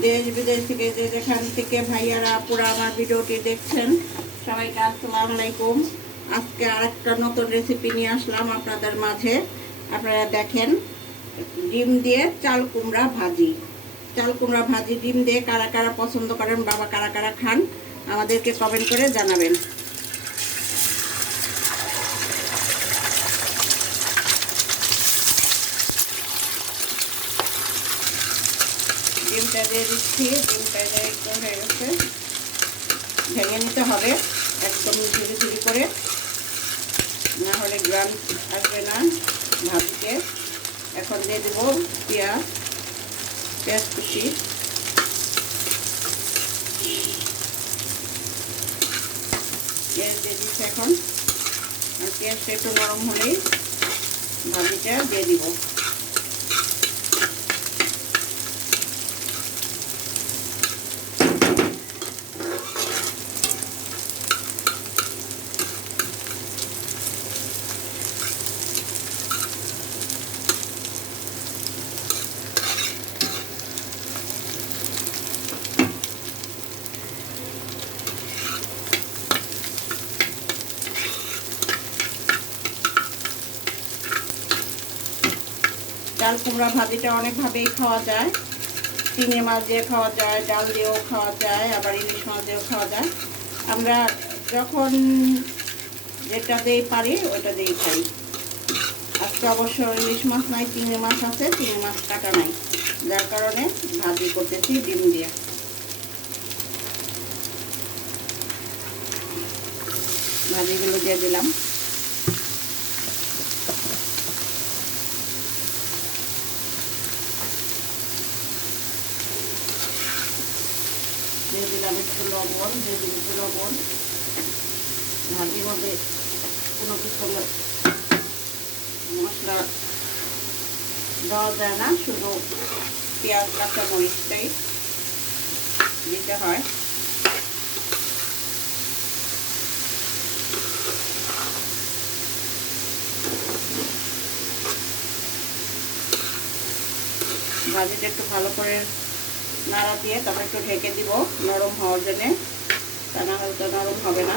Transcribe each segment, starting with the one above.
দেশ বিদেশ থেকে যে যেখান থেকে ভাইয়ারা আপুরা আমার ভিডিওটি দেখছেন সবাইকে আসসালামু আলাইকুম। আজকে আরেকটা নতুন রেসিপি নিয়ে আসলাম আপনাদের মাঝে। আপনারা দেখেন, ডিম দিয়ে চাল কুমড়া ভাজি। চাল কুমড়া ভাজি ডিম দিয়ে কারা কারা পছন্দ করেন, বাবা কারা কারা খান, আমাদেরকে কমেন্ট করে জানাবেন। ডিমটা দিয়ে দিচ্ছি। ডিমটা একটু হয়ে গেছে, ভেঙে নিতে হবে একদম ঝুড়ি ঝুড়ি করে, না হলে গ্রাম আসবে না ভাজিতে। এখন দিয়ে দেবো পেঁয়াজ কুচি। পেঁয়াজ দিয়ে দিচ্ছি এখন। আর পেঁয়াজটা একটু নরম হলেই ভাজিটা দিয়ে দিব। চাল কুমড়া ভাজিটা অনেকভাবেই খাওয়া যায়। চিংড়ি মাছ দিয়ে খাওয়া যায়, ডাল দিয়েও খাওয়া যায়, আবার ইলিশ মাছ দিয়েও খাওয়া যায়। আমরা যখন যেটা দিয়ে পারি ওটা দিয়েই খাই। আজকে অবশ্য ইলিশ মাছ নাই, চিংড়ি মাছ আছে, চিংড়ি মাছ কাটা নাই, যার কারণে ভাজি করতেছি ডিম দিয়ে। ভাজিগুলো দিয়ে দিলাম। দিয়ে দিলাম একটু লবণ, দিয়ে দিলাম একটু লবণ। ভাজির মধ্যে কোনো কিছু মশলা দেওয়া যায় না, শুধু পেঁয়াজ কাঁচা মরিচটাই দিতে হয়। ভাজিটা একটু ভালো করে নাড়া দিয়ে তারপর একটু ঢেকে দিব নরম হওয়ার জন্যে, তা না হলে তো নরম হবে না।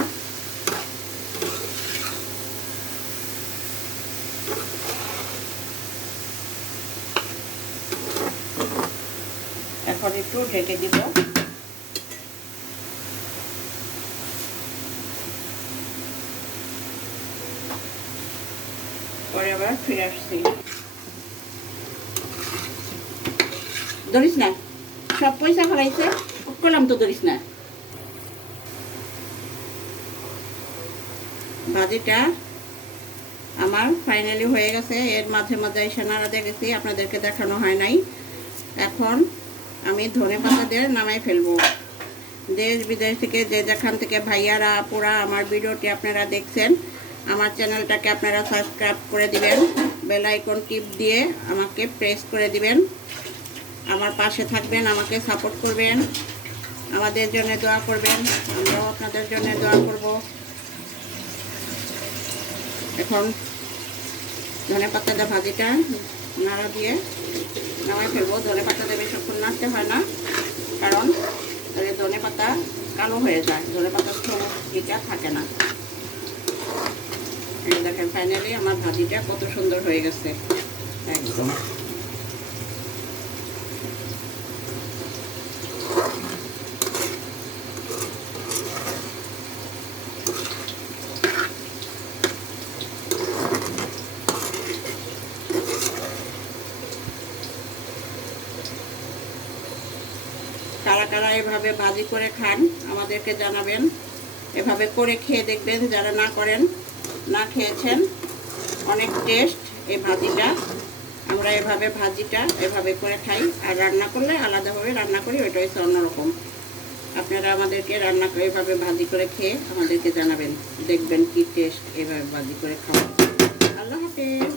এখন একটু ঢেকে দিব। পরে আবার ফিরে আসছি। ধরিস না, সব পয়সা ফেলাইছে, করলাম তো, ধরিস না। ভাজিটা আমার ফাইনালি হয়ে গেছে। এর মাঝে মাঝে এসে নাড়া দেখেছি, আপনাদেরকে দেখানো হয় নাই। এখন আমি ধনেপাতা দিয়ে নামাই ফেলবো। দেশ বিদেশ থেকে যে যেখান থেকে ভাইয়ারা আপুরা আমার ভিডিওটি আপনারা দেখছেন, আমার চ্যানেলটাকে আপনারা সাবস্ক্রাইব করে দিবেন, বেল আইকন টিপ দিয়ে আমাকে প্রেস করে দিবেন, আমার পাশে থাকবেন, আমাকে সাপোর্ট করবেন, আমাদের জন্য দোয়া করবেন, আমরাও আপনাদের জন্য দোয়া করব। এখন ধনেপাতা দিয়ে ভাজিটা নাড়া দিয়ে নামাই ফেলবো। ধনেপাতা দিয়ে বেশিক্ষণ নাড়তে হয় না, কারণ ধনেপাতা কালো হয়ে যায়, ধনেপাতার সবজিটা থাকে না। এই দেখেন ফাইনালি আমার ভাজিটা কত সুন্দর হয়ে গেছে একদম। কারা কারা এভাবে ভাজি করে খান আমাদেরকে জানাবেন। এভাবে করে খেয়ে দেখবেন, যারা না খেয়েছেন, অনেক টেস্ট এই ভাজিটা। আমরা ভাজিটা এভাবে করে খাই, আর রান্না করলে আলাদাভাবে রান্না করি, ওইটা হচ্ছে অন্যরকম। আপনারা আমাদেরকে রান্না করে এভাবে ভাজি করে খেয়ে আমাদেরকে জানাবেন, দেখবেন কি টেস্ট এভাবে ভাজি করে খাওয়া। আল্লাহ হাফেজ।